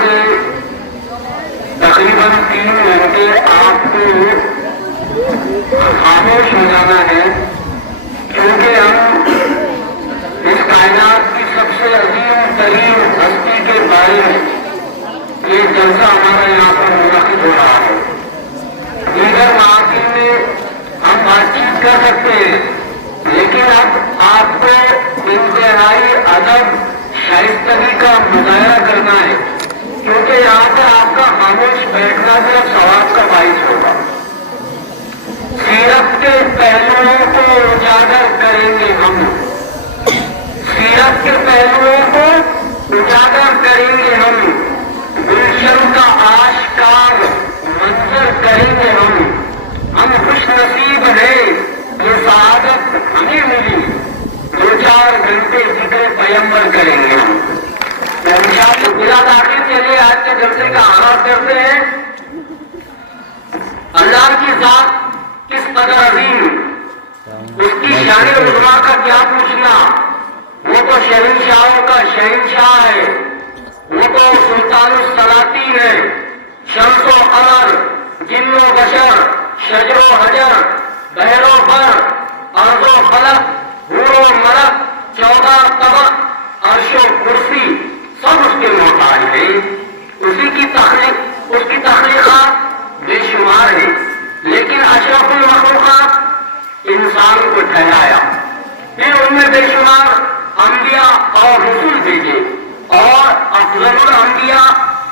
سے تقریباً 3 گھنٹے آپ کو خاموش ہو جانا ہے، کیونکہ ہم اس کائنات کی سب سے عظیم ترین ہستی کے بارے میں یہ جلسہ ہمارا یہاں پر منعقد ہو رہا ہے۔ دیگر محافل میں ہم بات چیت کر سکتے ہیں، لیکن اب آپ کو انتہائی ادب شائستگی کا مظاہرہ کرنا ہے، کیونکہ یہاں پر آپ کا خاموش بیٹھنا بھی اب ثواب کا باعث ہوگا۔ سیرت کے پہلوؤں کو اجاگر کریں گے ہم، سیرت کے پہلوؤں کو اجاگر کریں گے ہم، گلشن کا آشکار منظر کریں گے ہم خوش نصیب ہیں یہ سعادت ہمیں ملی، 2-4 گھنٹے ذکر پیمبر کریں گے ہم۔ تو انشاءاللہ بلا تاخیر چلیے آج کے جلسے کا آغاز کرتے ہیں۔ اللہ کی ذات کس قدر عظیم، اس کی شان عظمیٰ کا کیا پوچھنا، وہ تو شہنشاہوں کا شہنشاہ ہے، وہ تو سلطان السلاطین ہے، شمس و قمر، جن و بشر، شجر و حجر، بحر و بر، ارض و فلک، حور و ملک، 14 طبق، عرش و کرسی سب اس کے محتاج ہیں۔ اس کی تخلیقات بے شمار ہیں، لیکن اشرف المخلوقات انسان کو ٹھہرایا، پھر ان میں بے شمار انبیاء اور رسول بھیجے، اور افضل الانبیاء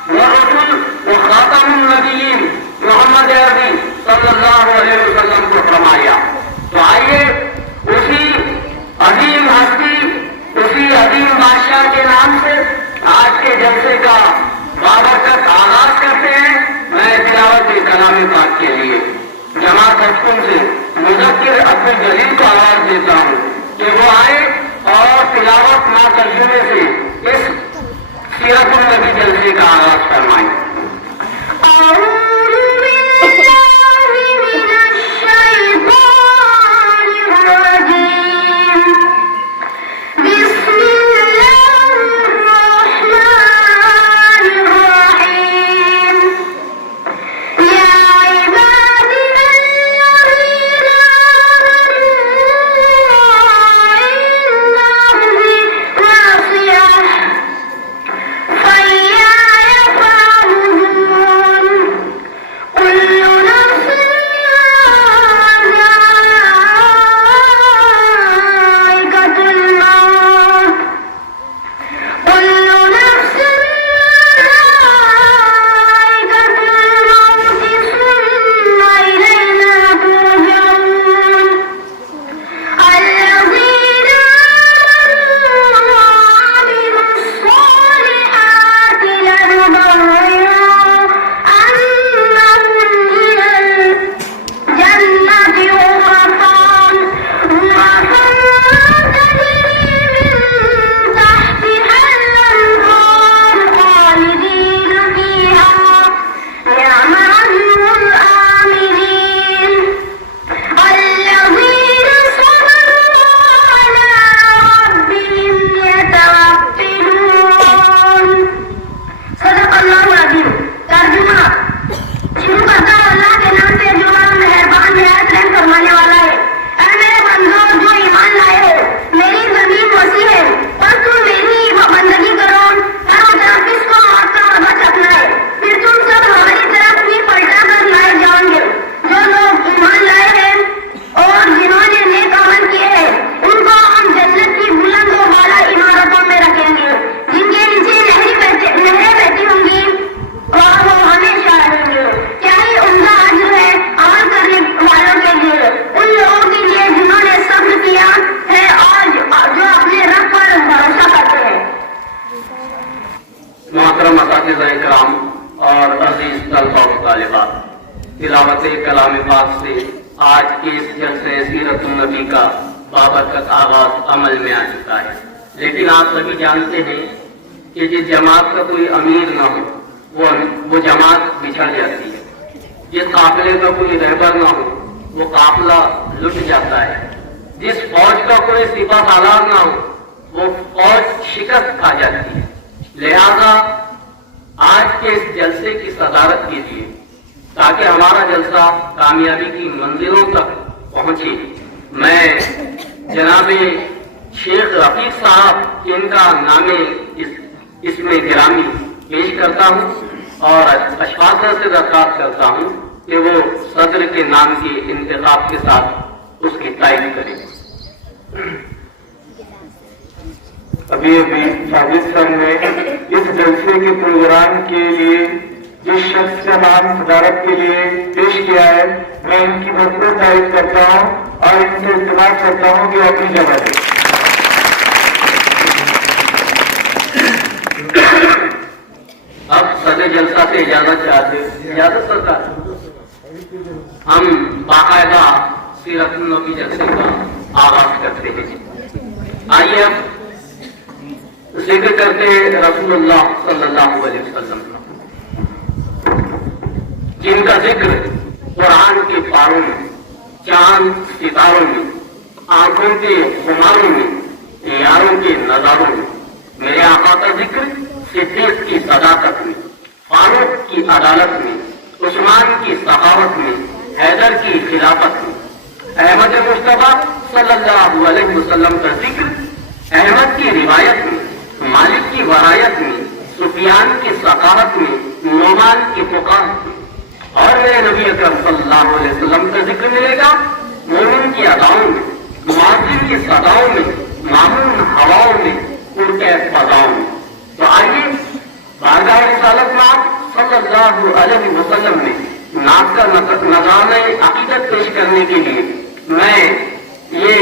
والرسل وخاتم النبیین محمد عربی صلی اللہ علیہ وسلم کو فرمایا۔ تو آئیے اسی عظیم ہستی، اسی عظیم بادشاہ کے نام سے آج کے جلسے کا بابرکت آغاز کرتے ہیں۔ میں تلاوت کلام پاک کے لیے جماعت بچپن سے مذکر اپنے جلیل کو آواز دیتا ہوں کہ وہ آئے اور تلاوت مع ترجمے سے اس سیرت النبی جلسے کا آغاز فرمائیں۔ تلاوت کلام پاک سے آج کے اس جلسے سیرت النبی کا بابرکت آغاز عمل میں آ چکا ہے، لیکن آپ سبھی جانتے ہیں کہ جس جماعت کا کوئی امیر نہ ہو وہ جماعت بچھڑ جاتی ہے، جس قافلے کا کوئی رہبر نہ ہو وہ قافلہ لٹ جاتا ہے، جس فوج کا کوئی سپہ سالار نہ ہو وہ فوج شکست کھا جاتی ہے۔ لہذا آج کے اس جلسے کی صدارت کیجیے تاکہ ہمارا جلسہ کامیابی کی منزلوں تک پہنچے۔ میں جناب شیخ رفیق صاحب ان کا نام اس میں گرامی پیش کرتا ہوں اور اشفاقوں سے درخواست کرتا ہوں کہ وہ صدر کے نام کے انتخاب کے ساتھ اس کی تائید کریں۔ ابھی ساجد صاحب نے اس جلسے کے پروگرام کے لیے جس شخص کا نام صدارت کے لیے پیش کیا ہے، میں ان کی بھرپور تعریف کرتا ہوں اور ان سے التماس کرتا ہوں کہ وہ اپنی جگہ دیں۔ اب صدر جلسہ سے اجازت چاہتے ہیں، اجازت سرکار، ہم باقاعدہ سیرت النبی جلسے کا آغاز کرتے ہیں۔ آئیے اب ذکر کرتے ہیں رسول اللہ صلی اللہ علیہ وسلم کا، جن کا ذکر قرآن کے پاروں میں، چاند ستاروں میں، آنکھوں کے خماروں میں، یاروں کے نظاروں میں، میرے آقا کا ذکر صدیق کی صداقت میں، فاروق کی عدالت میں، عثمان کی سخاوت میں، حیدر کی خلافت میں، احمد مصطفیٰ صلی اللہ علیہ وسلم کا ذکر احمد کی روایت میں، مالک کی ورایت میں، سفیان کی ثقافت میں، نعمان کی فقاہت میں، اور میرے نبی اکرم صلی اللہ علیہ وسلم کا ذکر ملے گا مومن کی اداؤں میں، معذب کی صداؤں میں، معمون ہواؤں میں، پرکیف فضاؤں میں۔ تو آئیے بارگاہ رسالت مآب صلی اللہ علیہ وسلم میں نعت کا نظام عقیدت پیش کرنے کے لیے میں یہ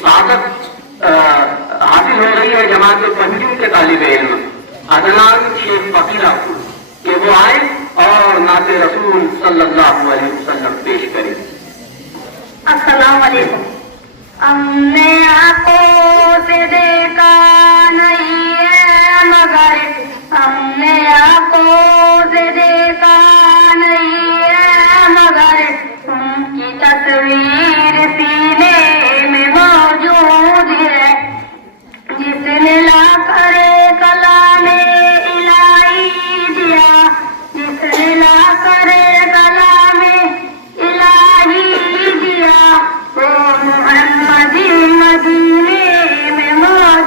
سعادت حاصل ہو رہی ہے جماعت پنجم کے طالب علم عدنان شیخ فقیرہ کو کہ وہ آئے اور نعت رسول صلی اللہ علیہ وسلم پیش کریں۔ السلام علیکم۔ ہم نے آنکھوں سے دیکھا نہیں ہے مگر، ہم نے آنکھوں سے دیکھا نہیں ہے مگر، ان کی تصویر سینے میں موجود ہے، جس نے لا کر کلام الہی دیا، جس نے لا کر کلام الہی دیا، وہ محمد مدینے میں موجود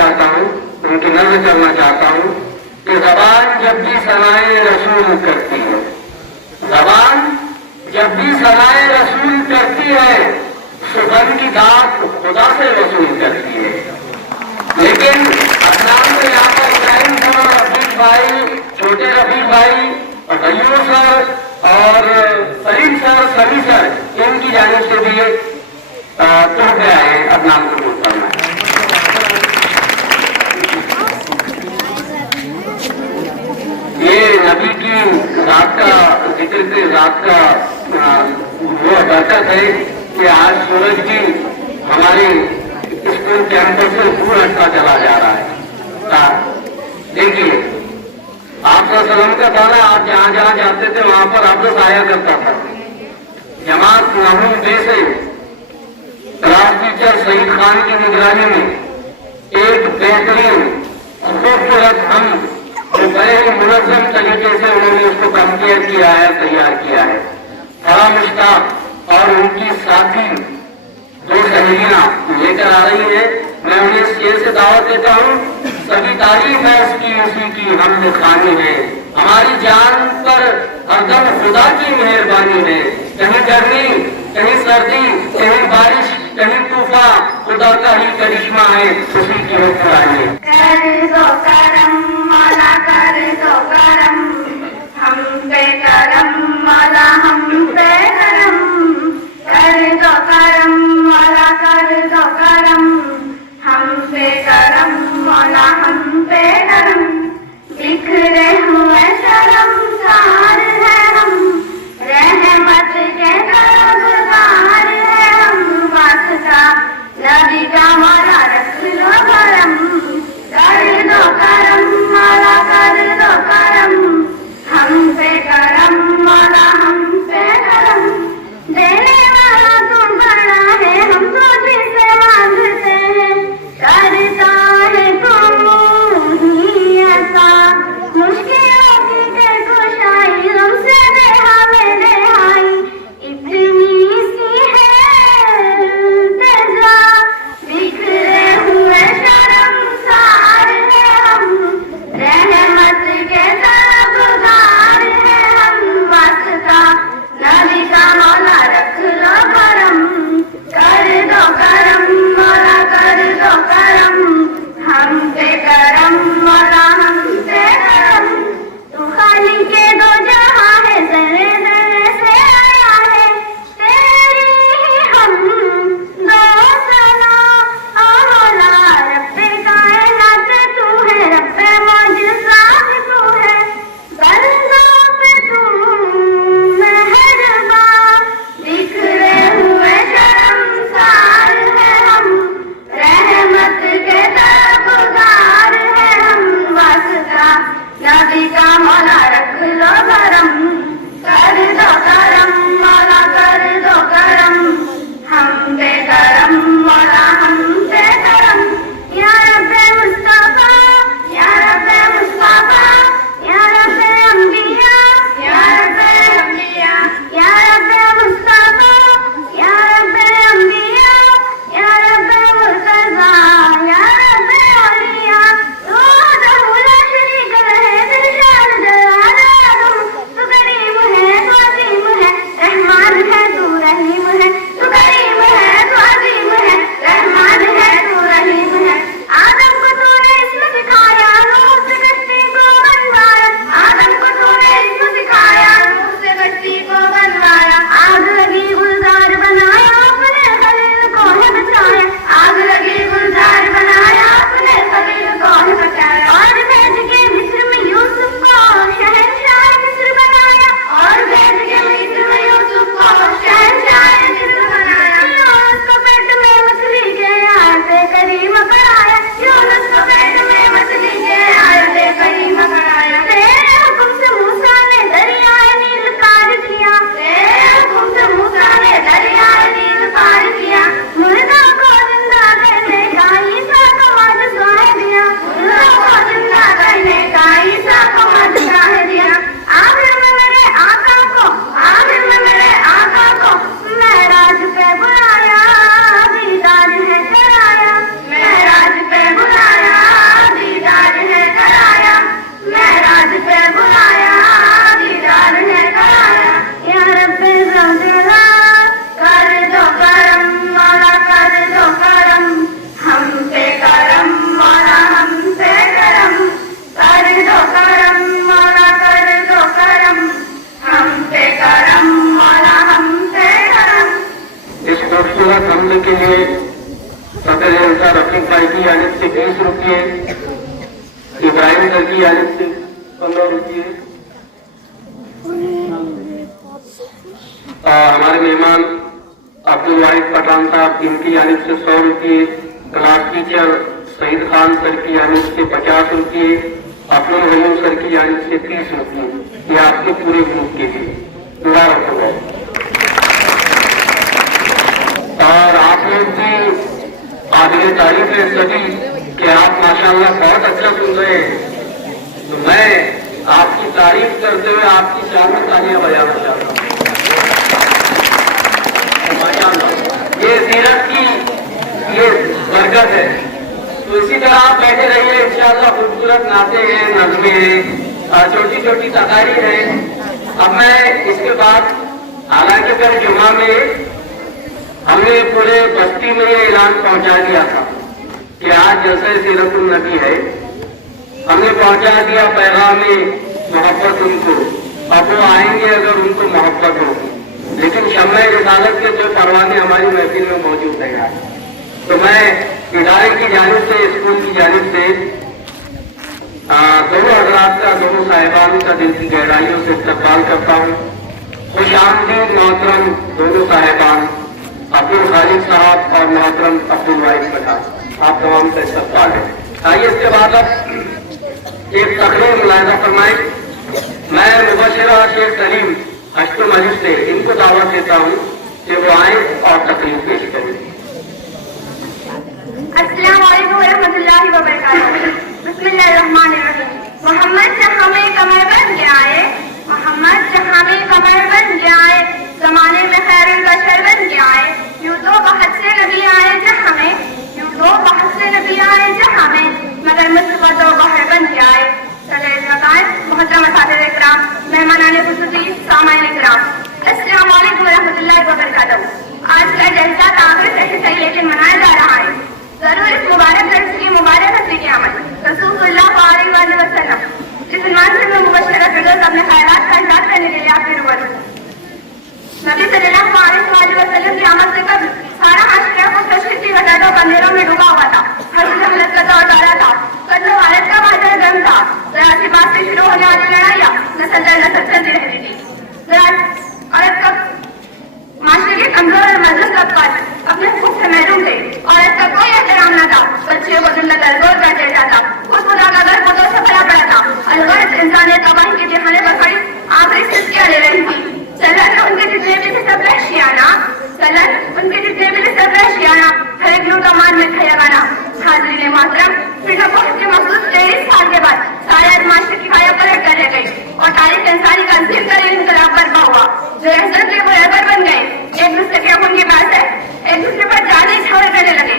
चाहता हूँ, उनकी नजर करना चाहता हूँ कि जबान जब भी सनाए रसूल करती है, जबान जब भी सनाए रसूल करती है, सुबह की दात खुदा से वसूल करती है। लेकिन असलाम में यहाँ पर इब्राहिम सर, रफीक भाई, छोटे रफीक भाई और तैयूब सर और सलीम सर, सभी सर, इनकी जानिब से भी तोहफे आए हैं। अब नाम को बोलता हूँ। ये नबी की रात का जिक्र के रात का वो बरकत है कि आज सूरज की हमारे स्कूल कैंपस से दूर हटता चला जा रहा है। देखिए, आप सलाम का था ना, आप जहाँ जहाँ जाते थे वहां पर आप आया करता था। जमात महमूद डे से क्लास टीचर सईद खान की निगरानी में एक बेहतरीन खूबसूरत हम जो बड़े मुनज़्ज़म तरीके से उन्होंने उसको कंपेयर किया है, तैयार किया है। बड़ा मुश्ताक और उनकी साथी दो सहेलियां लेकर आ रही है। मैं उन्हें स्टेज से दावत देता हूँ। सभी तारीफ है उसकी, उसी की हमद खानी है। हमारी जान पर हरदम खुदा की मेहरबानी है। कहीं गर्मी, कहीं सर्दी, कहीं बारिश, कहीं तूफान, खुदा का ही करिश्मा है, उसी की हुक्मरानी। कर दो करम मौला, कर दो करम हम पे करम मौला, हम पे करम। कर दो करम मौला, कर दो करम हम पे करम मौला, हम पे करम। बिखरे हुए शर्मसार है हम, रहमत के तरफदार है हम। वास्ता नबी का मौला रख लो करम। 20 रुपये, इब्राहिम सर की जानिब से 15 रुपये और हमारे मेहमान अब्दुल वाहिद पठान साहब इनकी जानिब से 100 रुपये, class teacher Saeed Khan sir की जानिब से 50 रुपये, अब्दुल रहीम सर की जानिब से 30 रुपये, ये आपके पूरे ग्रुप के लिए पूरा रखो। और आप लोग भी काबिल तारीफ है सभी कि आप माशाल्लाह बहुत अच्छा सुन रहे हैं, तो मैं आपकी तारीफ करते हुए आपकी चारों तालियां बजाना चाहता हूँ। माशाल्लाह ये सीरत की ये बरकत है। तो इसी तरह आप बैठे रहिए, इंशाअल्लाह खूबसूरत नाते हैं, नज़्में हैं, छोटी छोटी तकारीर हैं। अब मैं इसके बाद हालांकि कल जुमा में हमने पूरे बस्ती में ये ऐलान पहुंचा दिया था कि आज जैसे सीरतुन नबी है, हमने पहुंचा दिया पैगाम मोहब्बत उनको। अब वो आएंगे अगर उनको मोहब्बत होगी, लेकिन शम्मे रिसालत के 2 परवाने हमारी महफिल में मौजूद है आज। तो मैं इदारे की जानिब से, स्कूल की जानिब से दोनों हजरात का, दोनों साहिबान का दिल की गहराइयों से इस्तकबाल करता हूँ। खुश आमदीद मोहतरम दोनों साहिबान अब्दुल खालिद साहब और मोहतरम अब्दुल वाहिद पठान, आप तमाम का इस्तकबाल है। आइए इसके बाद अब एक तकरीर मुलाहिजा फरमाएं। मैं मुबशरा शेख सलीम अश्तुल मलिक से इनको दावत देता हूँ कि वो आए और तकरीर पेश करें। अस्सलाम वालेकुम रहमतुल्लाहि व बरकातहू। बिस्मिल्लाहिर्रहमानिर्रहीम। मोहम्मद जहाँ में कमर बन के आए, मोहम्मद जहाँ में कमर बन के आए, जमाने में खैरुल बशर बन के आए, यूं तो बहुत से नबी आए जहाँ में, यूं तो बहुत से नबी आए जहाँ में, मगर मुस्तफा तो बाहर बन के आए। मोहतरम असातिज़े इकराम, मेहमानाने खुसूसी, सामाईन इकराम, अस्सलाम वालेकुम रहमतुल्लाहि व बरकातहू। आज का जलसा काफिर से सही लेकिन मनाया जा रहा है। जरूर इस मुबारक दर्स की मुबारक हस्ती की आमद रसूलुल्लाह अलैहि वसल्लम जिस इन्वान से मैं मुबशरा फिरदौस अपने ख्यालात का इजहार करने के लिए आपकी रुबरू हूं। नबी सल्लल्लाहु अलैहि वसल्लम की आमद से कब सारा आशिया को तशरीफ की घटाटों का अंधेरों में डूबा हुआ था। हर जहलत का दौर डाला था, कत्ल भारत का बाजार गर्म था। जरा सी बात से शुरू होने वाली लड़ाइयाँ नस्ल दर नस्ल चलती रहती थी। औरत का माशरे के कमजोर और मजलूम तबकात अपने हुकूक से महरूम थे। औरत का कोई एहतराम न था, बच्चे को जिल्लत अलगोर कर दिया जाता। उस खुदा का घर पुतों से भरा पड़ा था। अलगोर इंसानियत तबाही के दिखाने पर खड़ी आखिरी सिस्कियां ले रही थी। चलन उनके जितने भी थे सब रशियाना, चलन उनके जितने भी थे सब रशियाना, हर एक यूं का मान में था यगाना। हाज़रीन मोहतरम, फिर के मखसूस 23 साल के बाद सारे माशरे की काया पलट कर रह गई और तारीख इंसानी का अंतिम तरीन इंकलाब बर्पा हुआ। जो रहमत के वो रहबर बन गए, एक दूसरे के उनके पास है, एक दूसरे पर जाने छावड़े करने लगे।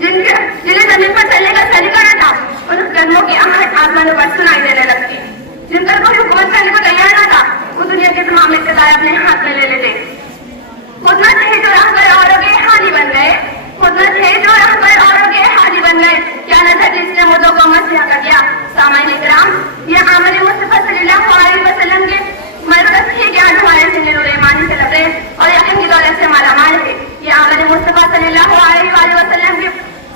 जिन्हें जमीन पर चलने का सलीका न था, उन कदमों की आहट आसमानों पर सुनाई देने लगती। जिन पर कोई हुकूमत करने को तैयार न था, वो दुनिया के तमाम इक़्तिदार अपने हाथ में ले लेते। खुद न थे जो रहबर औरों के हादी बन गए, खुद न थे जो रहबर औरों के हादी बन गए। क्या न था जिसने मुद्दों को मसीहा कर दिया। सामाईन इकराम, ये आमद मुस्तफा सल्लल्लाहु अलैहि वसल्लम के मरकज थी कि आज हमारे से नूर ईमानी से लबरेज और यकीन की दौलत से मालामाल है। ये आमद मुस्तफा सल्लल्लाहु अलैहि वसल्लम के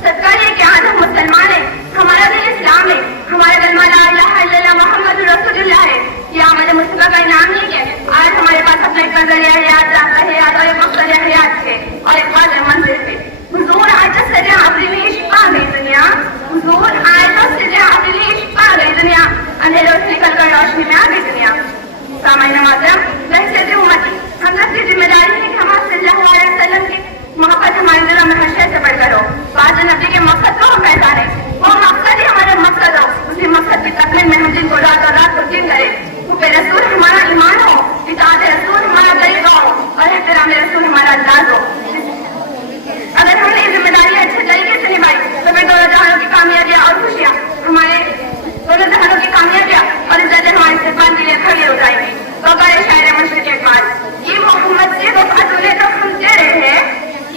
सदका है कि आज हम मुसलमान हैं, हमारा दिन इस्लाम है, हमारा कलमा ला इलाहा इल्लल्लाह मुहम्मदुर रसूलुल्लाह है। ये आमद मुस्तफा का इनाम नहीं है। आज हमारे पास अपना एक नजरिया हयात, रास्ता हयात और एक मकसद हयात है और एक वाज़ेह मंजिल है। हुजूर आज तो सजा अपनी में इश्क पा गई दुनिया, हुजूर आज तो सजा अपनी में इश्क पा गई दुनिया, अंधेरों से निकल कर रोशनी में आ गई दुनिया। सामाईन मोहतरम, बहसत उम्मती, हम सब की जिम्मेदारी है कि हम सल्लल्लाहु अलैहि वसल्लम की मोहब्बत हमारे दिलों में हशर से बढ़कर हो। बाज़ नबी के मकसद को हम पहचाने, वो मकसद ही हमारा मकसद हो। उसी मकसद की तकमील में हम जिनको रात और रात को दिन करें। हुब्बे रसूल हमारा ईमान हो, इताअत रसूल हमारा तरीका हो और एहतराम रसूल हमारा अंदाज हो। अगर हमने ये जिम्मेदारी अच्छे तरीके से निभाई तो फिर दोनों जहानों की कामयाबियां और खुशियां हमारे दोनों जहानों की कामयाबियां और इज्जतें हमारे इस्तेमाल के लिए खड़ी हो जाएंगी। तो अगर शायर मशरिक़ के बाद ये मोहम्मद से वफा तूने जो हम दे रहे हैं,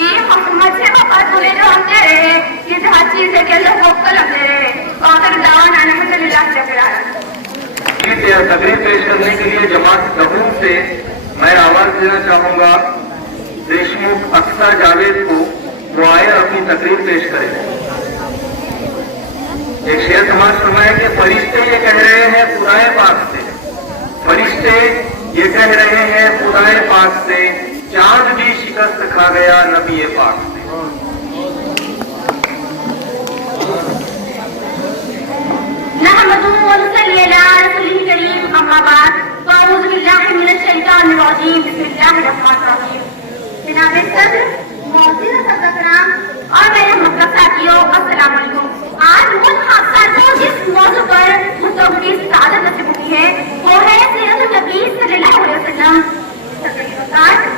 ये मोहम्मद से वफा तूने जो हम दे रहे हैं, ये हर चीज है कि अल्लाह को कलम दे रहे हैं। और अगर दावा अल्हम्दुलिल्लाह से तकरीर पेश करने के लिए जमात जहूर से मैं आवाज देना चाहूंगा देशमुख अख्तर जावेद को, वो आए अपनी तकरीर पेश करें। ایک شعر سماج فرمایا کہ فرشتے یہ کہہ رہے ہیں خدائے پاک سے، فرشتے یہ کہہ رہے ہیں خدائے پاک سے، چاند بھی شکست کھا گیا نبی پاک سے۔ نحمده ونصلي على رسوله الكريم اما بعد فاعوذ بالله من الشيطان الرجيم بسم الله الرحمن الرحيم۔ جناب صدر، معزز حضرات اور میرے محترم ساتھیوں، السلام علیکم۔ آج ان حادثہ کو جس موضوع پر مطلب کی سعادت نصیب ہوئی ہے وہ ہے سیرت النبی صلی اللہ علیہ وسلم۔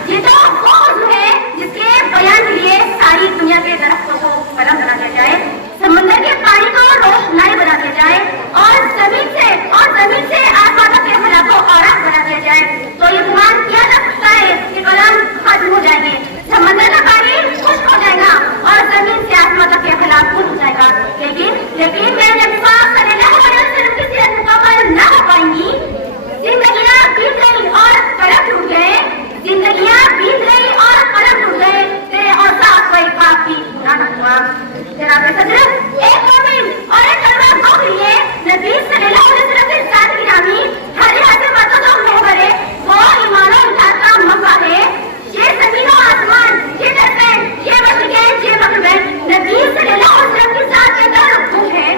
یہ تو وہ موضوع ہے جس کے بیان کے لیے ساری دنیا کے درختوں کو قلم بنا دیا جائے، سمندر کے پانی کو روشنائی بنا دیا جائے اور زمین سے آسمان کے خلا کو اوراق بنا دیا جائے تو یہ گمان کیا جا سکتا ہے کہ قلم ختم ہو جائیں گے، سمندر کا پانی خشک ہو جائے گا اور زمین سے آسمان تک کے خلا کھل ہو جائے گا، لیکن میں نبی پاک صلی اللہ علیہ وسلم کی سیرت مکمل نہ ہو پائیں گی۔ زندگیاں بیت گئی اور قلم ٹوٹ گئے، زندگیاں بیت گئی اور قلم ٹوٹ گئے، تیرے اوصاف کو ایک بات بھی پورا نہ ہوا۔ جناب صدر، ایک مومن اور ایک طلبہ کو کے لیے نبی صلی اللہ علیہ وسلم کی ذات گرامی ہر لحاظ سے مقدس و محور ہے، وہ ایمان و اطاعت کا منبع ہے۔ یہ زمین و آسمان، یہ درخت، یہ مشرقین، یہ مغربین، نبی صلی اللہ علیہ وسلم کی ذات کے اندر رکھوں ہے۔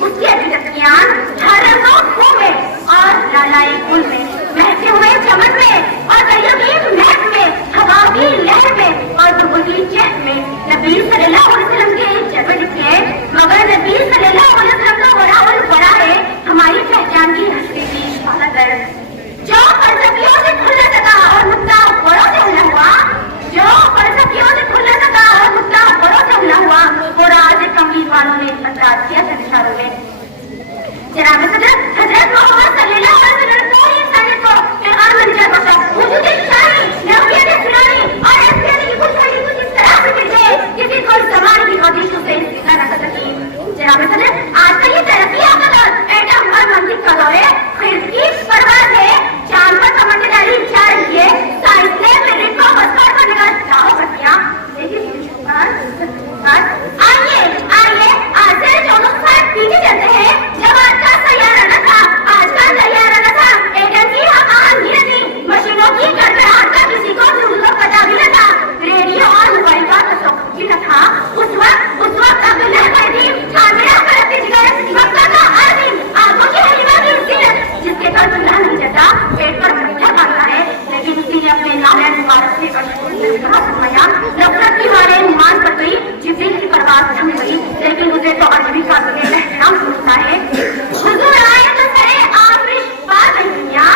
اس کی عقیدتیاں ہر رنگ و بو میں اور لالائے پھول میں، مہکے ہوئے چمن میں اور دریا کی مہک میں، ہوا کی لہر میں اور بلبل کی چہک میں نبی صلی اللہ علیہ وسلم کے جلوے لکھے، مگر نبی صلی اللہ علیہ وسلم کا بڑا اور بڑا ہے ہماری پہچان کی حقیقی حالت ہے۔ جو فلسفیوں سے کھل نہ سکا اور نقطہ بڑوں سے ہلا ہوا، جو فلسفیوں سے کھل نہ سکا اور نقطہ بڑوں سے ہلا ہوا، وہ راز کملی والوں نے انداز کیا تھا اشاروں میں۔ جناب صدر، حضرت محمد صلی اللہ علیہ وسلم نے پوری انسانیت کو پیغام میں نجات بخشا، وجود شاہی، نبویت سنانی اور انسانیت کی کچھ شاہی کچھ اس طرح سے گر گئے کسی کو زمان کی خواہشوں سے انتظار نہ کر سکی۔ جناب صدر، آج کا یہ ترقی یافتہ دور ایٹم اور منطق کا دور ہے، خرد کی پرواز ہے، چاند پر کمانڈیں ڈالی جا رہی ہے، سائنس نے میرے کو مسکر کرنے کا دعویٰ کر دیا، لیکن آئیے آج سے 14 سال پیچھے چلتے ہیں جب آج کا سیارہ نہ تھا، آج کا سیارہ نہ تھا، ایٹم کی آہنگی نہ تھی، مشینوں کی گڑبڑاہٹ کا کسی کو ضرور پتا بھی نہ تھا، ریڈیو اور موبائل کا تصور بھی نہ تھا۔ اس وقت عبداللہ قیدی کامرہ کرتے جگر مکہ کا عظیم آنکھوں کی حلیمہ کی سیرت جس کے قلب اللہ نہیں جاتا پیٹ پر پتھر مارتا ہے، لیکن اسی نے اپنے نالین مبارک سے کہا فرمایا، نفرت کی مارے ایمان پر گئی، جبریل کی پرواز تھم گئی، لیکن اسے تو عجبی کا احترام سوچتا ہے۔ حضور آئے تو سرے آفرش پا گئی دنیا،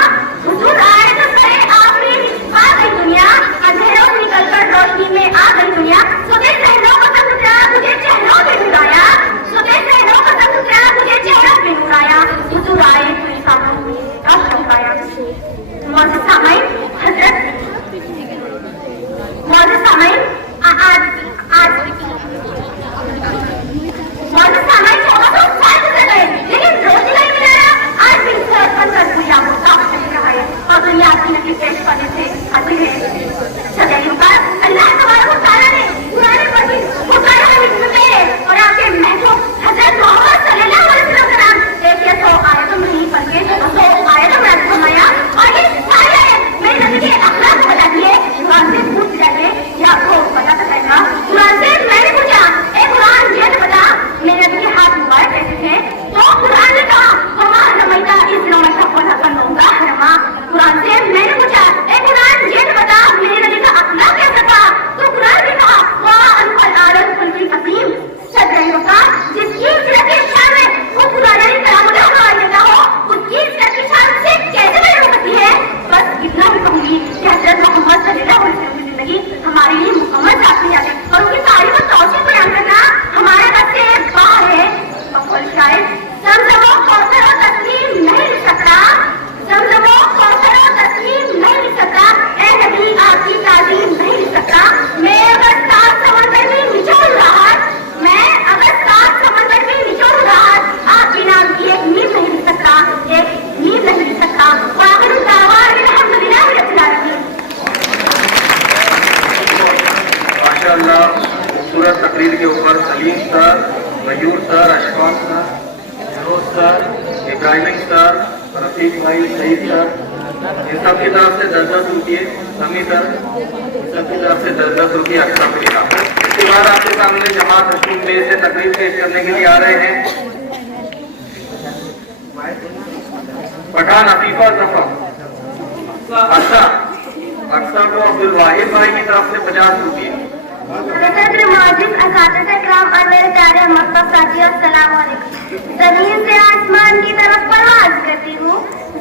حضور آئے تو سرے آفرش پا گئی دنیا، اندھیروں سے نکل کر روشنی میں آ گئی دنیا، سوتے ذہنوں کو سمجھا مجھے چہروں پہ نورایا، سوتے ذہنوں کو سمجھا مجھے چہروں پہ نورایا، حضور آئے تو انسانوں کو روشن پایا۔ معزز سامعین، معزز سامعین، معزز سامعین، 14 سال گزر گئے لیکن روزگار ملایا آج بھی سر بن کر دنیا کو صاف کر رہا ہے اور دنیا اپنی نقل پیش کرنے سے حاضر ہے۔ صدیوں پر اللہ تبارک و تعالیٰ نے قرآن مجید مقررہ حکم میں اور آپ کے محبوب حضرت محمد صلی اللہ علیہ وسلم کا نام ایک یا 100 آیتوں میں نہیں بلکہ 200 آیتوں میں فرمایا، اور یہ ساری آیت میرے نبی کے اخلاق کو بتاتی ہے۔ قرآن سے پوچھ جائے یہ آپ کو پتا تو چلے گا۔ قرآن سے میں نے پوچھا، اے قرآن یہ تو بتا میرے نبی کے ہاتھ مبارک کیسے تھے؟ تو قرآن نے کہا وما رمیتا اذ رمیت ولکن اللہ رمی۔ قرآن سے میں نے پوچھا، اے قرآن یہ تو بتا میرے نبی کا اخلاق کیسا تھا؟ تو قرآن نے کہا وانت العالم کل عظیم۔ صدیوں کا جس کی عزت کی شان میں وہ قرآن نے کلام اللہ علیہ ہو، اس کی عزت کی شان سے کیسے بڑھ سکتی ہے؟ بس اتنا ہی کہوں گی کہ حضرت محمد صلی اللہ علیہ وسلم کی زندگی ہمارے لیے مکمل ذاتی ہے اور ان کی تعریف و توصیف بیان کرنا ہمارے بس سے باہر ہے۔ مقبول شاعر، زمزم و کوثر و تسلیم نہیں لکھ سکتا، زمزم و کوثر و تسلیم نہیں لکھ سکتا، اے نبی آپ کی تعظیم نہیں لکھ سکتا۔ میں اگر 7 سمندر میں نچوڑ رہا، میں اگر 7 سمندر میں نچوڑ رہا، آپ کے نام کی ایک نیند نہیں لکھ سکتا، ایک نیند نہیں لکھ سکتا۔ وآخر دعوانا الحمدللہ رب العالمین۔ ماشاءاللہ خوبصورت تقریر کے اوپر سلیم سر، میور سر، اشفاق سر मनोज सर, इब्राहिम सर, रफीक भाई, सईद सर, इन सब की तरफ से 10-10 रुपये, समी सर, सबकी तरफ से 10-10 रुपये अच्छा मिलेगा। इसके बाद आपके सामने जमात हकीम बे से तकरीर पेश करने के लिए आ रहे हैं पठान अफीफा जफर अक्सा को अब्दुल वाहिद भाई की तरफ से 50 रुपये। जमीन से आसमान की तरफ परवाज करती हूँ,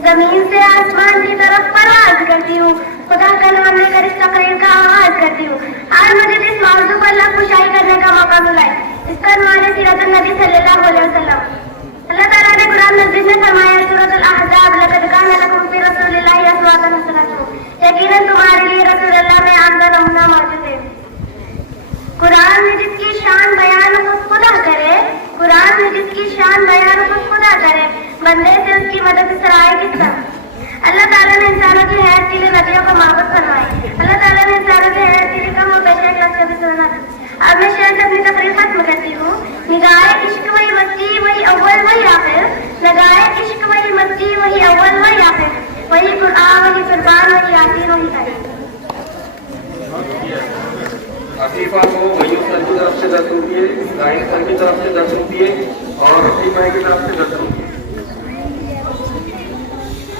जमीन से आसमान की तरफ परवाज करती हूँ, खुदा का नाम लेकर इस तकरीर का आगाज करती हूँ। आज मुझे इस मौजू पर लफ्ज़ करने का मौका मिला है। इसका हमारे सीरत नबी सल्लल्लाहु अलैहि वसल्लम। अल्लाह ताला ने कुरान मजीद में फरमाया सूरह अल-अहज़ाब लक़द काना लकुम फी रसूलिल्लाहि उसवतुन हसनह, यकीनन तुम्हारे लिए रसूल अल्लाह में आमदा नमूना मौजूद है। कुरान में जिसकी शान बयान को खुदा करे, कुरान में जिसकी शान बयान को खुदा करे, बंदे से उसकी मदद सराय किसका। अल्लाह ताला ने इंसानों की हैत के लिए नबियों को महबत फरमाई। अल्लाह ताला ने इंसानों की हैत के लिए कहा बेशक लफ्ज़ भी सुना। अब मैं शेर से अपनी तकरीर खत्म करती हूँ। निगाहे इश्क वही मस्ती वही अव्वल वही आखिर, निगाहे इश्क वही मस्ती वही अव्वल वही आखिर, वही कुरान वही कुर्बान वही यासीन वही करीम। अफीफा को वयूब सर की तरफ से 10 रुपये, इब्राहिम सर की तरफ से 10 रुपये और रफीक भाई की तरफ से 10 रुपये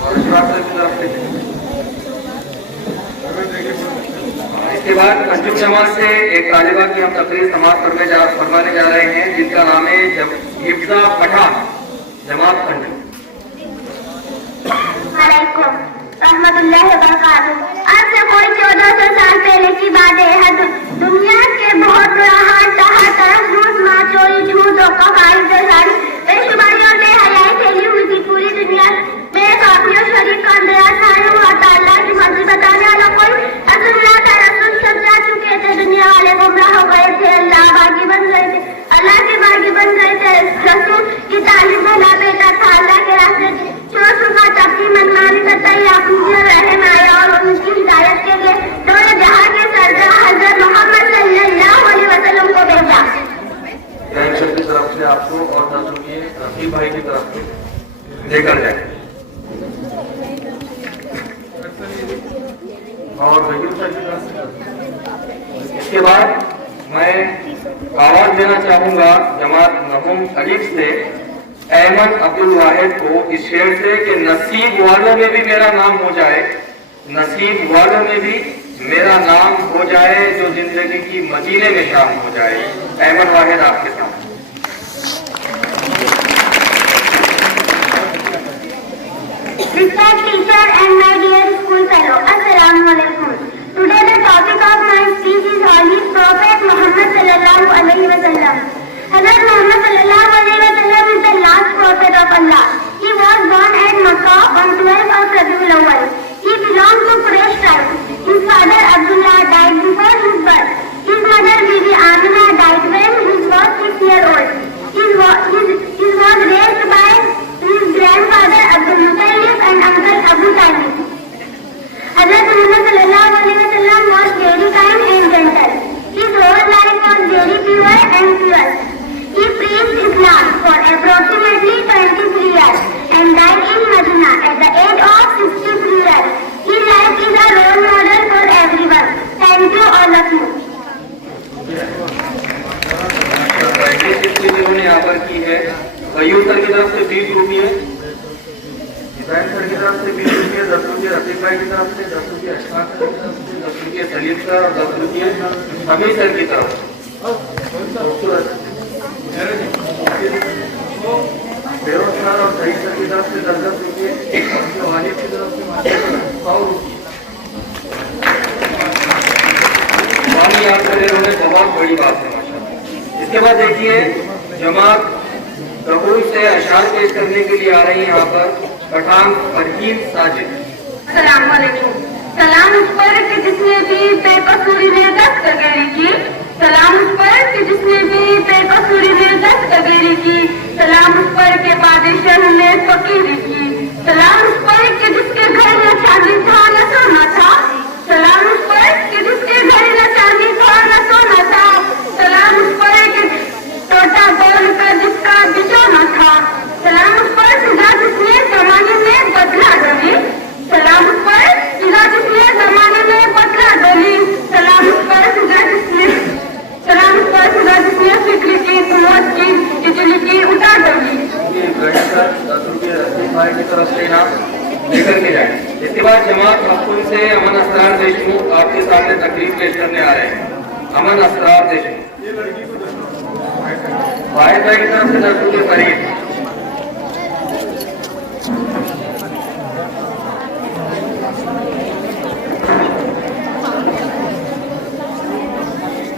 और इशराक सर की तरफ से। इसके बाद अंजुम जमात से एक तालिबा की हम तकरीर समाप्त फरमाने जा रहे हैं, जिनका नाम है हिफ्ज़ा पठान, जमात अंजुम। रहमतुल्लाहि व बरकातहू। आज से कोई 1400 साल पहले की बात है। दुनिया के बहुत बुरा हाल तहा तरफ झूठ माचोरी झूठ धोखा खाई सारी बेशुमारी और बेहयाई फैली हुई थी पूरी दुनिया में। काफियों शरीफ का अंधेरा छाया हुआ था। अल्लाह की मर्जी बताने वाला कोई अल्लाह का रसूल सब जा चुके थे। दुनिया वाले गुमराह हो गए थे, अल्लाह बागी बन गए थे, अल्लाह के बागी बन गए थे। रसूल की तालीम भला बेटा था, अल्लाह के रास्ते चोर चुका अपनी मनमानी करता ही आपने रहम आया और उनकी हिदायत के लिए दोनों जहां के सरदार हजरत मोहम्मद सल्लल्लाहु अलैहि वसल्लम को भेजा। इब्राहिम सर की तरफ से आपको और 10 रुपये रफीक भाई की तरफ से लेकर जाए और वयूब सर की तरफ से। इसके बाद मैं आवाज देना चाहूंगा जमात नहुम अलीफ से अहमद अब्दुल वाहिद को इस शेर से कि नसीब वालों में भी मेरा नाम हो जाए, नसीब वालों में भी मेरा नाम हो जाए, जो जिंदगी की मदीने में शाम हो जाए। अहमद वाहिद आपके सामने। Respected teacher and my dear school fellow, Assalamu alaikum. Today the topic of my speech is Holy Prophet Muhammad sallallahu alaihi wasallam. Hazrat Muhammad sallallahu alaihi wasallam is the last prophet of Allah. He was born at Makkah on 12th of Rabiul Awwal. He belonged to Quraysh tribe. His father Abdullah died before his birth. His mother Bibi Amina died when he was 6 years old. He was raised by his grandfather Abdul Muttalib and uncle Abu Talib. Hazrat Muhammad sallallahu alaihi wasallam was very kind and gentle. His whole life was very pure and pure. He preached Islam for approximately 23 years and died in Medina at the age of 63 years. His life is a role model for everyone. Thank you all of you. जिन्होंने यहाँ पर की है वयूब sir की तरफ से 20 रुपये, Ibrahim sir की तरफ से 20 रुपये, 10 रुपये रफीक भाई की तरफ से 10 रुपये, अशफाक सर की तरफ से 10 रुपये, सलीम सर और 10 रुपये समी सर की तरफ से। बेरोज सर और सही सर की तरफ से 10-10 रुपये, वालिद की तरफ से 100 रुपये। याद करें उन्हें बहुत बड़ी बात है। इसके बाद देखिए जमात कबूल से अशार पेश करने के लिए आ रही है यहाँ पर पठान फरहीन साजिद। अस्सलाम वालेकुम। सलाम उस पर कि जिसने भी बेकसूरी ने दस्तगीरी की, सलाम उस पर कि जिसने भी बेकसूरी ने दस्तगीरी की, सलाम उस पर के बादशाह ने फकीरी की, सलाम उस पर कि जिसके घर न चांदी था न सोना था, सलाम उस पर कि जिसके घर न चांदी था न सोना था, सलाम उस पर कि टोटा बोल कर जिसका बिछौना था, सलाम کی طرف سے انعام لے کر کے جائیں. اس کے بعد جماعت مقبول سے امن اسرار دیشمکھ آپ کے سامنے تقریر پیش کرنے آ رہے ہیں. امن اسرار دیشمکھ واحد بھائی کی طرف سے نظر کے قریب.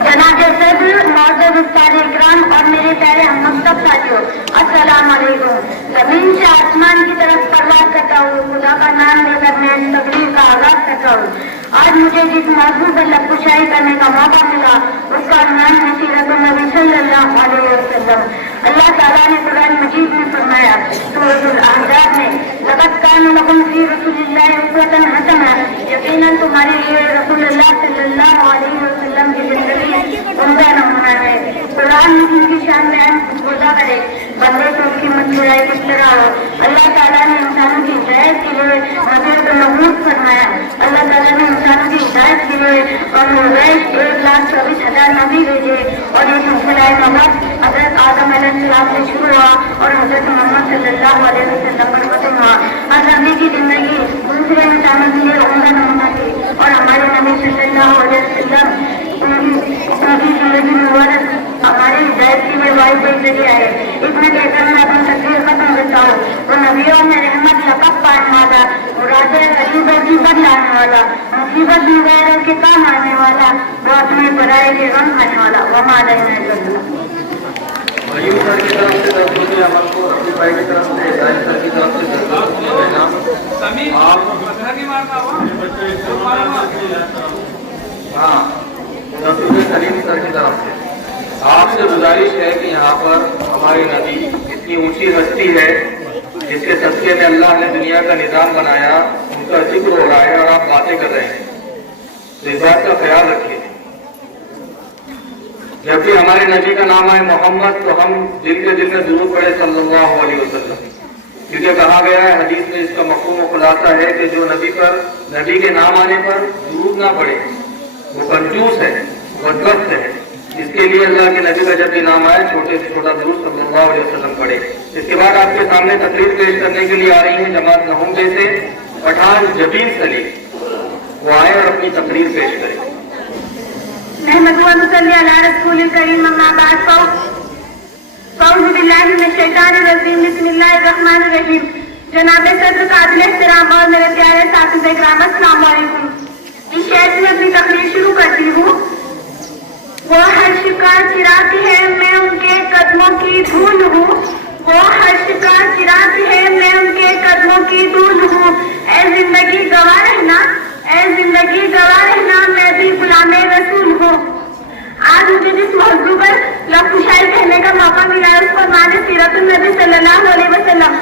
جناب صدر، معزز استاد اکرام اور میرے پیارے ہم مکتب ساتھیوں، السلام علیکم. زمین سے آسمان کی طرف پرواز کرتا ہوں، خدا کا نام لے کر میں اس تقریر کا آغاز کرتا ہوں. آج مجھے جس موضوع پر لب کشائی کرنے کا موقع ملا اس کا عنوان ہے سیرت النبی صلی اللہ علیہ وسلم. اللہ تعالیٰ نے قرآن مجید میں فرمایا سورۃ الاحزاب میں، لقد کان لکم فی رسول اللہ اسوۃ حسنہ، یقیناً تمہارے لیے رسول اللہ صلی اللہ علیہ وسلم کی زندگی عمدہ نمونہ ہے. قرآن ان کی شان میں اہم خطبہ کرے بندے کو اس کی مسئلہ کس طرح ہو. اللہ تعالیٰ نے انسانوں کی ہدایت کے لیے حضرت محمود فرمایا. اللہ تعالیٰ نے انسانوں کی ہدایت کے لیے اور 1,24,000 نبی بھیجے اور یہ سلسلہ نبوت حضرت آدم علیہ السلام سے شروع ہوا اور حضرت محمد صلی اللہ علیہ وسلم پر ختم ہوا. ہر نبی کی زندگی دوسرے انسانوں کے لیے عمدہ نمونہ تھی اور ہمارے نبی صلی اللہ علیہ وسلم کی زندگی مبارک ہماری ہدایت کی میں واحد زندگی آئے. اتنا کہہ کر میں اپنی تقریر ختم کرتا ہوں. وہ نبیوں میں رحمت لقب پانے والا، مراد عجیب عجیبت لانے والا، مصیبت وغیرہ کے کام آنے والا، وہ اپنے برائے کے غم کھانے والا. وما علینا الا البلاغ. ایوب سر کی طرف سے درخت کے عمل کو، رفیع بھائی کی طرف سے ہدایت سر کی طرف سے درخت رسول سلیم سر کی طرف سے آپ سے گزارش ہے کہ یہاں پر ہمارے نبی اتنی اونچی ہستی ہے جس کے صدقے میں اللہ نے دنیا کا نظام بنایا، ان کا ذکر ہو رہا ہے اور آپ باتیں کر رہے ہیں، تو اس بات کا خیال رکھیے. جب بھی ہمارے نبی کا نام آئے محمد تو ہم دل کے دل میں درود پڑھے صلی اللہ علیہ وسلم، کیونکہ کہا گیا ہے حدیث میں، اس کا مفہوم و خلاصہ ہے کہ جو نبی کے نام آنے پر درود نہ پڑھے وہ کنجوس ہے، بدبخت ہے. اس کے لیے اللہ کے نبی کا جب بھی نام آئے چھوٹے سے چھوٹا درود صلی اللہ علیہ وسلم پڑھے. اس کے بعد آپ کے سامنے تقریر پیش کرنے کے لیے آ رہی ہیں جماعت نہوندے سے پٹھان جبین سلیم. وہ آئے اور اپنی تقریر پیش کریں. نحمد و نصلی علی رسول الکریم، اما بعد فاعوذ باللہ من الشیطان الرجیم، بسم اللہ الرحمن الرحیم. جناب صدر قابل احترام اور میرے پیارے ساتھی اکرام، السلام علیکم. اس شعر سے اپنی تقریر شروع کرتی ہوں. وہ ہر شکار چراتی ہے میں ان کے قدموں کی دھول ہوں، وہ ہر شکار چراتی ہے میں ان کے قدموں کی دھول ہوں. اے زندگی گواہ رہنا، اے زندگی گواہ رہنا، میں بھی غلام رسول ہوں. آج مجھے جس موضوع پر لب کشائی کہنے کا موقع ملا ہے اس کو مانے سیرت النبی صلی اللہ علیہ وسلم.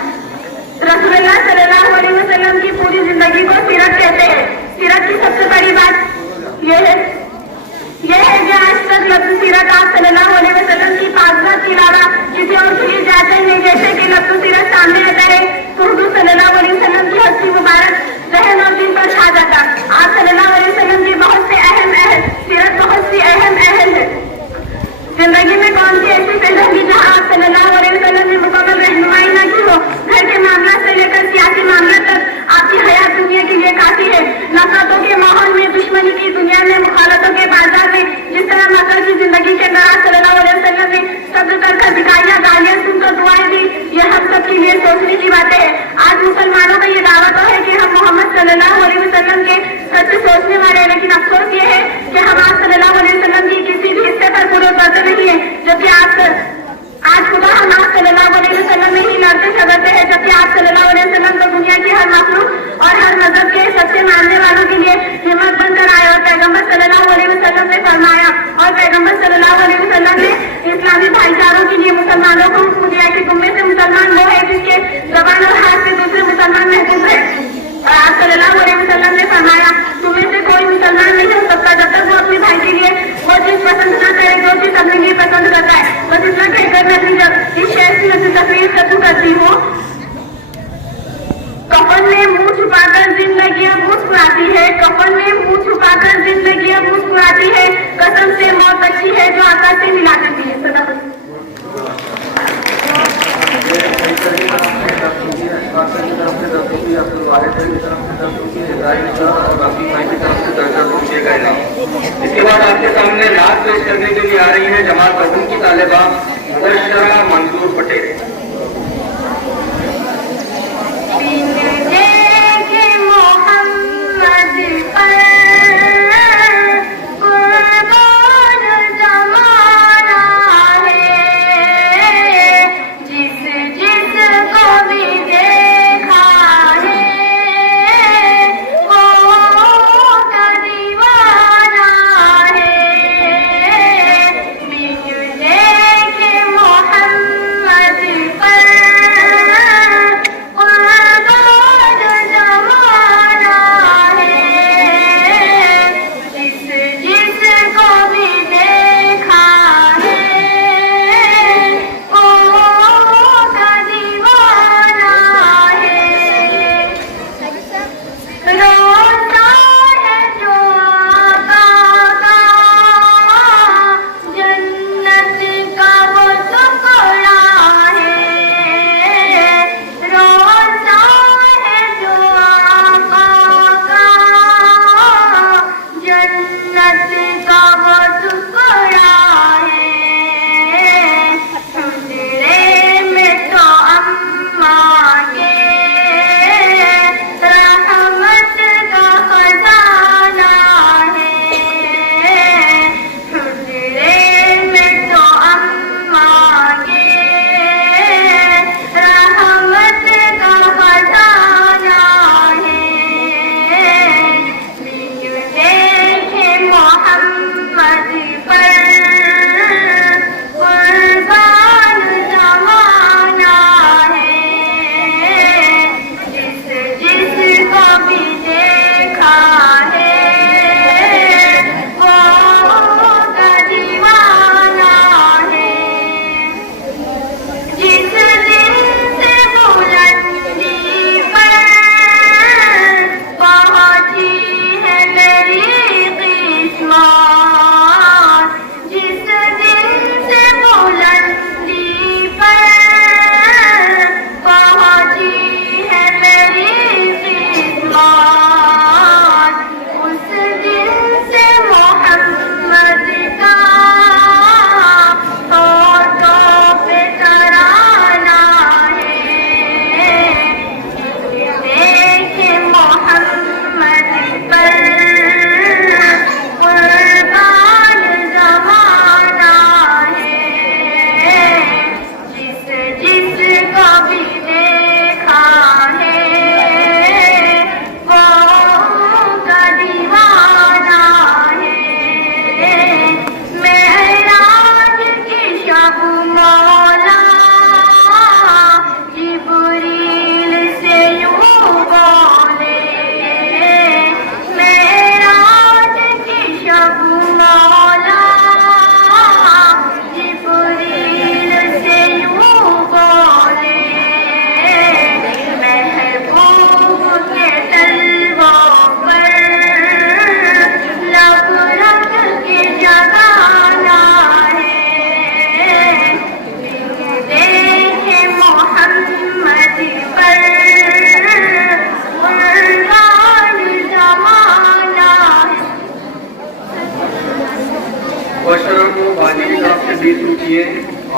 رسول اللہ صلی اللہ علیہ وسلم کی پوری زندگی کو سیرت کہتے ہیں. سیرت کی سب سے بڑی بات یہ ہے کہ آج تک لفظ سیرت آپ صلی اللہ علیہ وسلم کی پاکزات کے علاوہ کسی اور کے لیے جاتا ہی نہیں. جیسے کہ لفظ سیرت سامنے آتا ہے تو حضور صلی اللہ علیہ وسلم کی ہستی مبارک ذہن اور دل پر چھا جاتا. آپ صلی اللہ علیہ وسلم کی بہت سے اہم سیرت بہت سی اہم ہے. زندگی میں کون سی ایسی جگہ ہوگی جہاں آپ صلی اللہ علیہ وسلم نے مکمل رہنمائی نہ کی ہو. گھر کے معاملات سے لے کر سیاسی معاملات تک آپ کی حیات دنیا کے لیے کافی ہے. نفرتوں کے ماحول میں، دشمنی کی دنیا میں، مخالفتوں کے بازار میں، جس طرح مکر کی زندگی کے اندر آپ صلی اللہ علیہ وسلم نے صبر کر کر دکھائیاں، گالیاں سن کر دعائیں دی، یہ ہم سب کے لیے سوچنے کی باتیں ہیں. آج مسلمانوں کا یہ دعویٰ تو ہے کہ ہم محمد صلی اللہ علیہ وسلم کے سچے سوچنے والے ہیں، لیکن افسوس یہ ہے کہ ہم آپ صلی اللہ علیہ وسلم کی کسی بھی حصے پر پورے اترتے نہیں ہیں. جبکہ آج خدا ہم آپ صلی اللہ علیہ وسلم میں ہی لڑتے جھگڑتے ہیں، جبکہ آپ صلی اللہ علیہ وسلم تو دنیا کی ہر مخلوق اور ہر مذہب کے سچے ماننے والوں کے لیے ہمت بن کر آئے. اور پیغمبر صلی اللہ علیہ وسلم نے فرمایا، اور پیغمبر صلی اللہ علیہ وسلم نے اسلامی بھائی چاروں کے لیے مسلمانوں کو حکم دیا کہ تم میں سے مسلمان وہ ہے جس کے زبان اور ہاتھ سے دوسرے مسلمان محفوظ ہے. اور آپ صلی اللہ علیہ وسلم نے فرمایا تم میں سے کوئی مسلمان نہیں ہو سکتا جب تک وہ اپنے بھائی کے لیے وہ چیز پسند نہ کرے جو چیز اپنے لیے پسند کرتا ہے. بس اتنا کہہ کر میں اپنی اس شہر کی اپنی تقریر ختم کرتی ہوں. کفن میں منہ چھپا کر زندگیاں مسکراتی ہے، کفن میں منہ چھپا کر زندگیاں مسکراتی ہے، قسم سے موت اچھی ہے جو آقا سے ملا کرتی ہے. صدق सर की तरफ से 10 होगी, अशफाक सर की तरफ से 10 होगी, अब्दुल वाहिद सर की तरफ से 10 होगी, इब्राहिम सर और बाकी भाई की तरफ से 10 रुपये का इनाम। इसके बाद आपके सामने नात पेश करने के लिए आ रही है जमात रकूम की तालिबा मुबशरा मंजूर पटेल।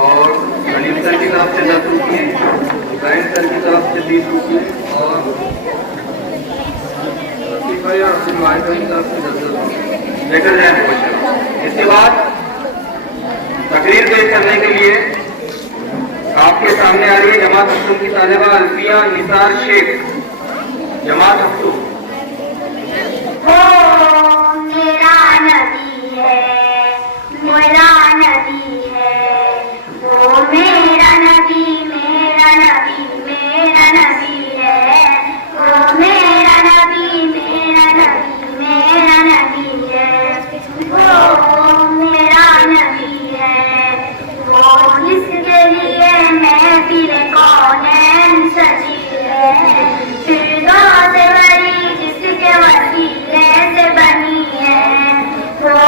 और सलीम सर की तरफ से 10 रुपये, इब्राहिम सर की तरफ से 20 रुपये और भाई और अब्दुल वाहिद भाई की तरफ से 10 रुपये लेकर जाए। इसके बाद तकरीर पेश करने के लिए आपके सामने आ रही है जमात हफ्तूम की तालिबा अल्फिया निसार शेख। जमात हफ्तूम। मेरा नबी है, मेरा नबी है, वो मेरा नबी, मेरा नबी, मेरा नबी है, वो मेरा नबी, मेरा नबी, मेरा नबी है, वो मेरा नबी है, वो जिसके लिए महफिल कौनैन सजी है, फिरदौस वली जिसके वसीले से बनी है, वो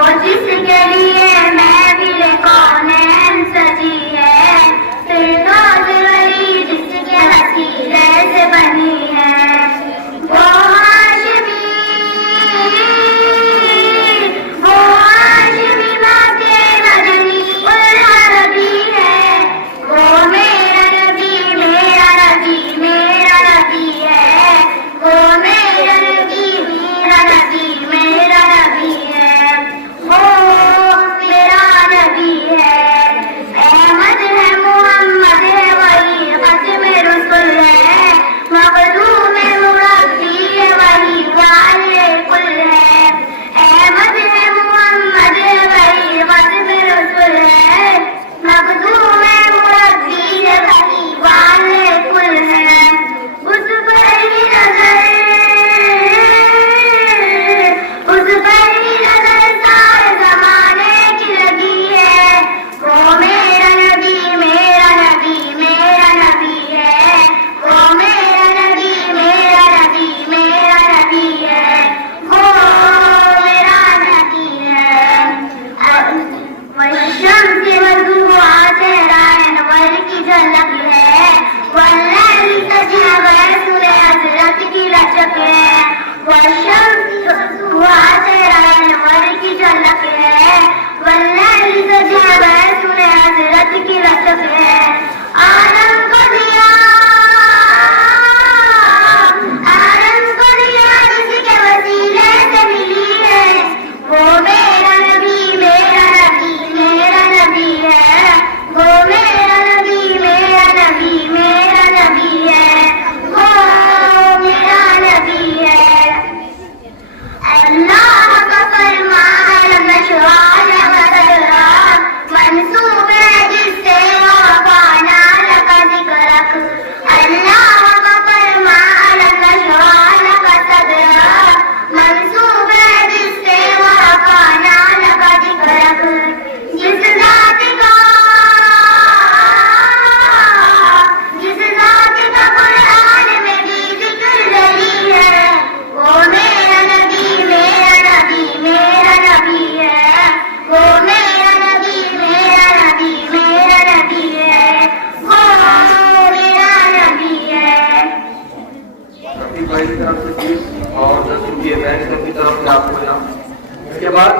बाद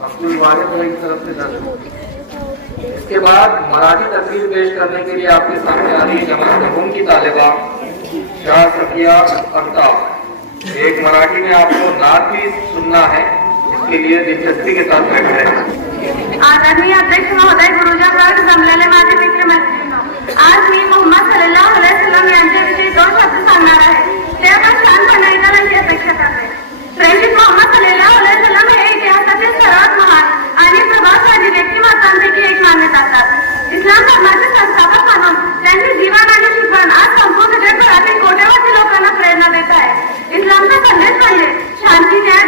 मकबूल वाले को एक तरफ से 10। इसके बाद मराठी तकरीर पेश करने के लिए आपके सामने आ रही जमात हुम की तालिबा शाह सफिया अख्ताब। एक मराठी में आपको नात भी सुनना है, इसके लिए दिलचस्पी के साथ बैठ रहे हैं। आदरणीय अध्यक्ष महोदय, गुरुजन वर्ग, जमलेले माझे मित्र मैत्रिणी, आज मी मोहम्मद सल्लल्लाहु अलैहि वसल्लम यांच्याविषयी 2 शब्द सांगणार आहे. ते आपण शांतपणे ऐकायची अपेक्षा करते. प्रेषित मोहम्मद सल्लल्लाहु अलैहि वसल्लम हे इतिहासातील सर्वात महान आणि प्रभावशाली व्यक्तिमत्वांपैकी एक मानले जातात. इस्लाम धर्माचे संस्थापक म्हणून त्यांचे जीवन आणि शिकवण आज संपूर्ण जगभरातील कोट्यावधी लोकांना प्रेरणा देत आहे. इस्लामचा संदेश म्हणजे शांती, न्याय,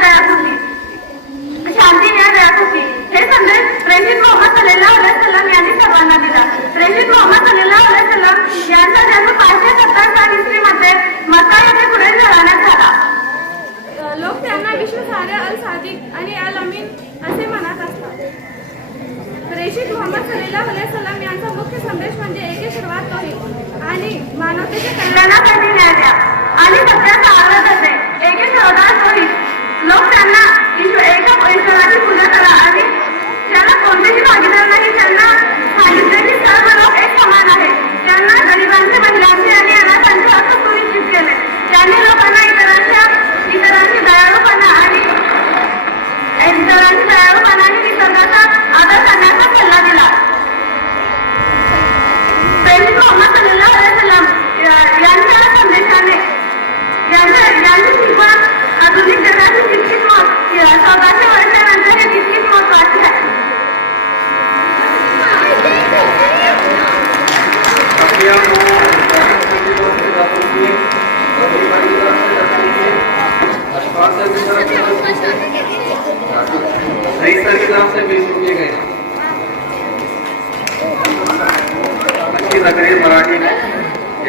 दयापूर्ती. हे संदेश प्रेषित मोहम्मद सल्लल्लाहु अलैहि वसल्लम यांनी सर्वांना दिला. प्रेषित मोहम्मद सल्लल्लाहु अलैहि वसल्लम यांचा जन्म 570 ईस्वीमध्ये मक्का येथे पुढे घराण्यात झाला. लोक त्यांना विश्वासार्ह, अल सादिक आणि अल अमीन असे म्हणत असतात. प्रेषित मोहम्मद सल्लल्लाहु अलैहि वसल्लम यांचा मुख्य संदेश म्हणजे एकेश्वरवाद तौहीद आणि मानवतेच्या कल्याणासाठी न्याय द्या आणि सत्याचा आदर करणे. एकेश्वरवाद तौहीद. लोक त्यांना एका ईश्वराची पूजा करा आणि ज्यांना कोणतेही भागीदार नाही त्यांना सांगितले की सर्व लोक एक समान आहेत. त्यांना गरिबांचे, महिलांचे आणि अनाथांचे हक्क सुनिश्चित केले. त्यांनी लोकांना इतरांची दयाळूपणा आणि निसर्गाचा आदर करण्याचा सल्ला दिला. प्रेषित मोहम्मद सल्लल्लाहु अलैहि वसल्लम यांच्या संदेशाने यांची शिकवण आधुनिक जगाची तितकीच 1400 वर्षानंतर हे तितकीच महत्वाची आहे. सही सर की तरफ से 20 रुपये गए। अच्छी तकरीर मराठी में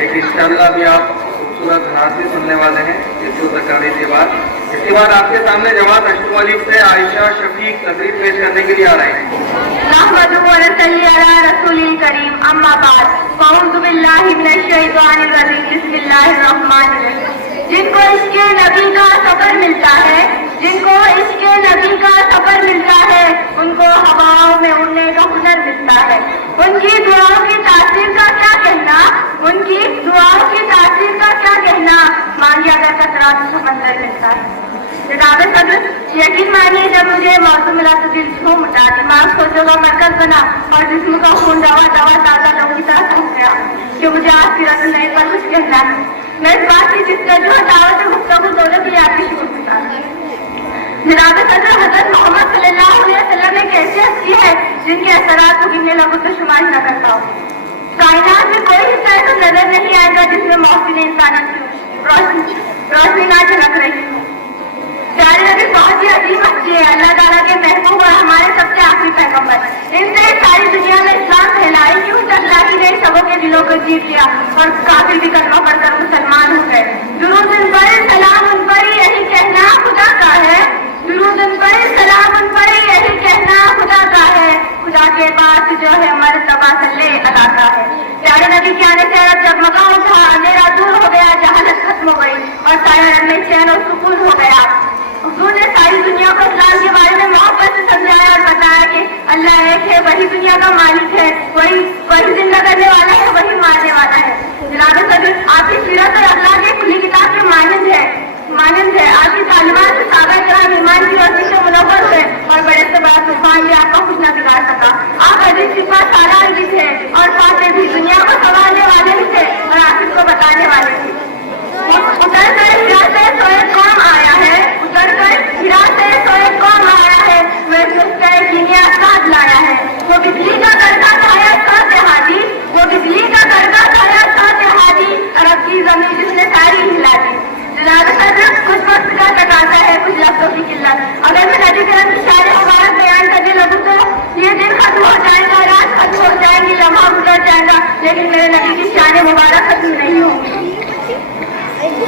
एक इंशाअल्लाह भी आप खूबसूरत नात भी सुनने वाले हैं इसको तकरीर के बाद। इसके बाद आपके सामने जमात अशरफ अली से आयशा शफीक तकरीर पेश करने के लिए आ रहे हैं। नहमदुहु व नसल्ली अला रसूलिल करीम, अम्मा बाद, अऊज़ु बिल्लाहि मिनश शैतानिर रजीम, बिस्मिल्लाहिर रहमानिर रहीम। जिनको इसके नबी का सफर मिलता है, जिनको इसके नबी का सफर मिलता है, उनको हवाओं में उड़ने का हुनर मिलता है। उनकी दुआओं की तासीर का क्या कहना, उनकी दुआओं की तासीर का क्या कहना, मांगिया का कतरा तो समंदर मिलता है। जनाब सदर, यकीन मानिए जब मुझे मौसम मिला तो दिल झूम उठा, दिमाग सोचों का मरकज बना और जिस्म का खून दवा ताजा लोगों की तरह सूख गया कि मुझे आज सीरत नहीं पर कुछ कहना है। मैं इस बात की जिसका जो दावत गुफ्तगू दोनों की याद की शुरू होता है। जनाब सदर, हजरत मोहम्मद सल्लल्लाहु अलैहि वसल्लम एक ऐसी हस्ती है जिनके असरात को गिनने लगो तो शुमार न कर पाओ। कायनात में कोई हिस्सा तो नजर नहीं आएगा जिसमें मोहसिन इंसानियत की रोशनी ना झलक रही हो। प्यारे नबी बहुत ही अजीब हस्ती है, अल्लाह ताला के महबूब और हमारे सबसे आखिरी पैगंबर। इनसे सारी दुनिया में इस्लाम फैलाई, यूं चखलाती ने सबों के दिलों को जीत लिया और काफिर भी कलमा पढ़कर मुसलमान हो गए। दुरूद उन पर, सलाम उन पर, यही कहना खुदा का है। दुरूद उन पर, सलाम उन पर, यही कहना खुदा का है। खुदा के पास जो है मर्तबा सल्ले अदा का है। प्यारे नबी के आने से अरब जगमगा उठा, अंधेरा दूर हो गया, जहालत खत्म हो गई और सारे रंग में चैन और सुकून हो गया। हुजूर ने सारी दुनिया को इस्लाम के बारे में मोहब्बत से समझाया और बताया कि अल्लाह एक है, वही दुनिया का मालिक है, वही जिंदा करने वाला है, वही मारने वाला है। जनाब सदर, आपकी सीरत और अल्लाह के खुली किताब के मानंद है। आपकी तालिबान से सागर कराम ईमान की रोशनी से मुनव्वर हुए और बड़े से बड़ा तूफान भी आपका कुछ न बिगाड़ सका। आप हदीस सिपा सारा भी थे और फाते भी, दुनिया को संभालने वाले भी थे और आखिर को बताने वाले थे। उतर कर हिरा से सोए कौम आया है, उतर कर हिरा से सोए कौम आया है, वह सुस्ते कीनिया साथ लाया है। वो बिजली का करता छाया साथ हादी, वो बिजली का करता छाया साथ हादी, अरब की जमीन जिसने सारी हिला दी। कुछ वक्त का तकाजा है, कुछ लफ्जों की किल्लत। अगर मैं नबी करम की शान मुबारक बयान करने लगूं तो ये दिन खत्म हो जाएगा, रात खत्म हो जाएगी, लम्हा गुजर जाएगा, लेकिन मेरे नबी की शान मुबारक खत्म नहीं होगी।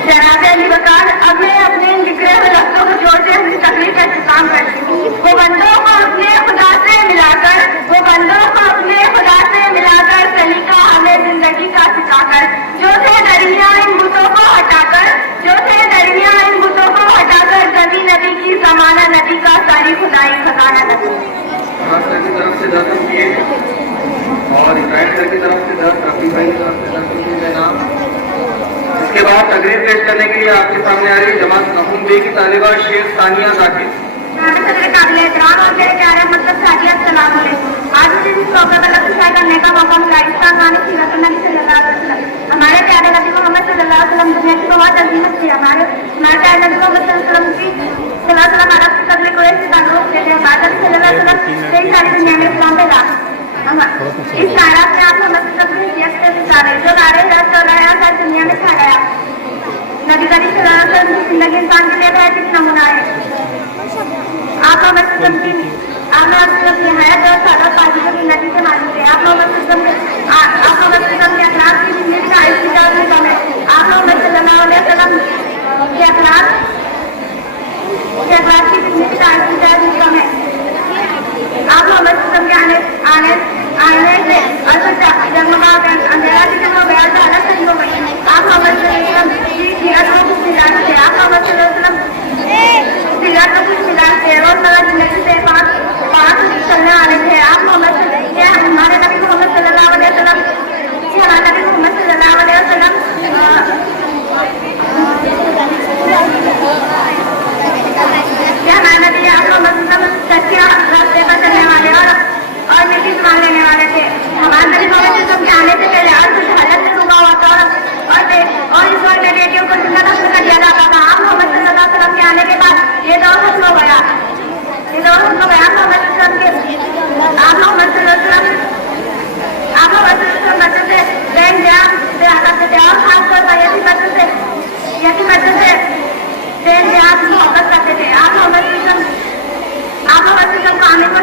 जनाब अली वकार, अब मैं अपने बिखरे हुए लफ्जों को जोड़ते हुए तकरीर का इंतजाम करती हूँ। वो बंदों को अपने खुदा से मिलाकर, वो बंदों को अपने खुदा से मिलाकर, सलीका हमें जिंदगी का सिखाकर, जो थे दरिया इन बुतों को हटाकर, जो थे दरिया इन बुतों को हटाकर, कभी नबी की जमाना न बुराई भगाना लगे। मास्टर की तरफ से 10 किए और इब्राहिम सर की तरफ से 10, रफी भाई की तरफ से 10 किए नाम। इसके बाद तकरीर पेश करने के लिए आपके सामने आ रही जमात नहूम बे की तालिबा शेख सानिया जाकिर। आज मुझे इस प्रोग्राम का लक्ष्य करने का मौका मिला। इस साल हमारे प्यारे नबी मोहम्मद सल्लल्लाहु अलैहि वसल्लम दुनिया की बहुत अजीम थी। हमारे प्यारे नबी मोहम्मद सल्लल्लाहु अलैहि वसल्लम अरब से कबीले कुरैश से ताल्लुक़ थे। बाद नबी सल्लल्लाहु अलैहि वसल्लम कई सारी दुनिया में इस्लाम पे ला। इस शायरात में आप मोहम्मद सितारे जो नारे हर दुनिया में छा गया। नबी करीम सल्लल्लाहु अलैहि वसल्लम की जिंदगी इंसान के लिए बहुत ही नमूना है। आप मोहम्मद सल्लल्लाहु अलैहि वसल्लम की हयात और सादा पाजियों की नदी से मालूम है। आप मोहम्मद सल्लल्लाहु अलैहि वसल्लम के अखलाक की जिंदगी का इस किताब में कम है। आप मोहम्मद सल्लल्लाहु अलैहि वसल्लम के अखलाक की जिंदगी का इस किताब में कम है। आप मोहम्मद सल्लल्लाहु अलैहि वसल्लम के आने से जगमगा अंधेरा की जगह बयान से अलग नहीं हो गई। आप मोहम्मद सल्लल्लाहु अलैहि वसल्लम की सीरत को कुछ मिला थे। आप मोहम्मद सल्लल्लाहु अलैहि वसल्लम सीरत को कुछ मिला थे और मेरा जिंदगी से पाँच चलने वाले थे। आप मोहम्मद हमारे नबी मोहम्मद सल्लल्लाहु अलैहि वसल्लम हमारे नबी मोहम्मद सल्लल्लाहु अलैहि वसल्लम हमारे नबी आप मोहम्मद सच्चे रास्ते पर चलने वाले और मीठी जुबान लेने वाले थे। हमारे नबी मोहम्मद सल्लल्लाहु के आने से पहले अर्थ शहादत से डूबा हुआ था और इस वक्त बेटियों को जिंदा दफन कर दिया जाता था। आप मोहम्मद सल्लल्लाहु अलैहि वसल्लम के आने के बाद ये दौर खत्म हो गया। ये दौर खत्म हो गया। आप मोहम्मद सल्लल्लाहु अलैहि वसल्लम बच्चों से बहन ब्याह करते थे और खासतौर पर यतीम बच्चों से बहन ब्याह की मोहब्बत करते थे। आप मोहम्मद सल्लल्लाहु अलैहि वसल्लम को आने को